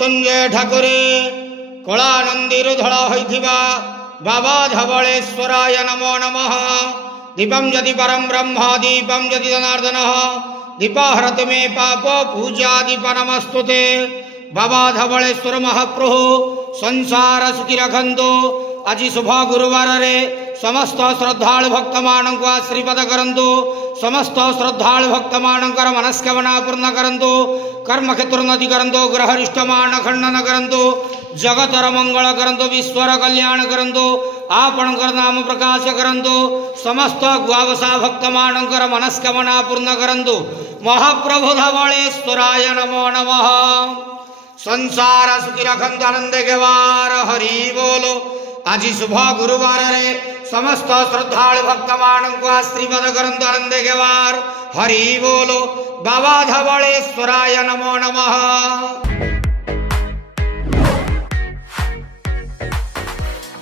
मृत्युंजय ठाकुरे कला नंदीर धड़ा होइथिबा बाबा धवलेश्वराय नमो नमः। दीपम यदि परम ब्रह्म दीपम यदि जनार्दन दीपाहरत मे पाप पूजा दीप नमस्तुते। बाबा धवलेश्वर महाप्रभु संसार सुखी रखंतु। आज शुभ गुरुवार रे समस्त श्रद्धालु भक्त मानक आशीर्वाद करंतु। समस्त श्रद्धालु भक्त मानकर मनस्कामना पूर्ण करंतु। कर्म क्षेत्र उन्नति करंतु। ग्रह रिष्टमान खंडन करंतु। जगतर मंगल करंतु। विश्वर कल्याण करंतु। आपणकर नाम प्रकाश करंतु। समस्त गुआवसा भक्त मानकर मनस्कामना पूर्ण करंतु। महाप्रभु धवलेश्वराय नमो नमः। संसार सुखी रखंतु आनंद के वार हरि बोलो। आज शुभ गुरुवार रे समस्त श्रद्धालु भक्त मानक आशीर्वाद करंतु आनंद के वार हरि बोलो। बाबा धवलेश्वराय नमो नमः।